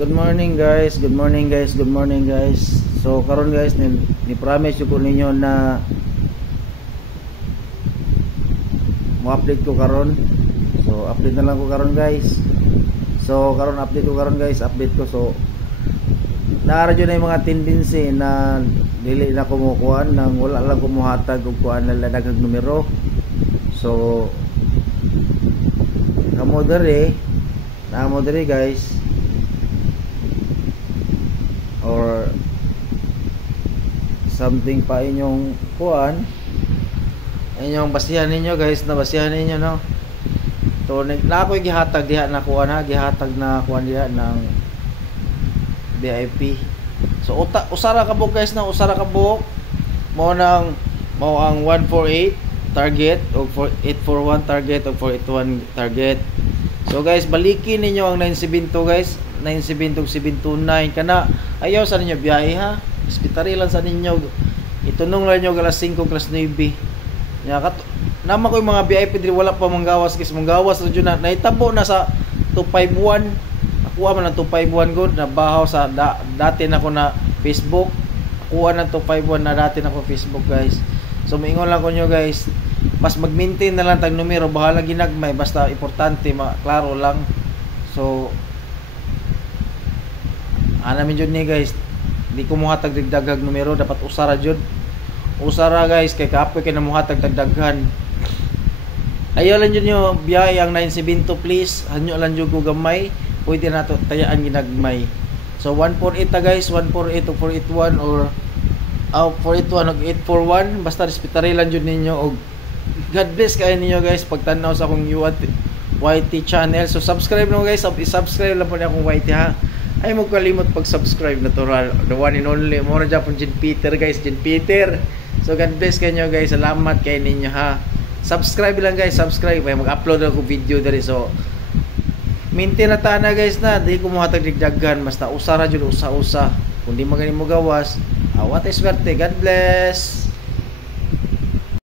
good morning guys, good morning guys, good morning guys. So karon guys, ni promise ko ninyo na mo-update ko karon. So update na lang ko karon guys. So karon update ko karon guys, update ko. So naara jud na yung mga tendency na dili na kumukuan nang wala lang kumuhatag og kuan na daghang numero. So kamo dere guys, or something pa inyong kuan, inyong basihan ninyo guys, na basihan ninyo no. So na ako gihatag diha na kuan ha, gihatag na kuan diha ng VIP. So usara ka buok guys, na usara ka buok mo ang 148 target o 841 target o 481 target. So guys, balikin ninyo ang 972 guys, 972 729 kana ayaw sa ninyo biyahe ha, ispitari lang sa ninyo, itunong lang nyo alas 5 alas 9 nya kat nama ko yung mga VIP diri wala pa manggawas guys, manggawas ra jud na naitabo na sa 251. Akuha man ang 251 god na bahaw sa dati na ko na Facebook, akuha ng 251 na dati na ko Facebook guys. So maingon lang ko nyo guys, mas mag-maintain na lang tag numero, bahala ginagmay, basta importante klaro lang. So namin jud ni guys, di ko muhatag dagdag numero, dapat usara jud. Usara guys, kay kapoy kay namuhatag dagdagan. Ayaw lang jud nyo biyahe ang 972 please, hanyo lang jud ko gamay, pwede na to tayaan ginagmay. So 148 ta guys, 148 o 481 or 481 o 841, basta respetari lang jud ninyo. Og God bless kayo ninyo guys pagtanaw sa akong YT channel. So subscribe na guys, i-subscribe lang po na akong YT ha. Ay mo kalimot pag-subscribe, natural, the one and only mo na Japon Jen Peter guys, Jen Peter. So God bless kayo guys, salamat kayo ninyo ha. Subscribe lang guys, subscribe, ay mag-upload ako video diri. So maintain na tana guys, na di ko muhatag digdagan, basta usara jud usa-usa. Kung di magaling mo gawas, awat ay swerte. God bless.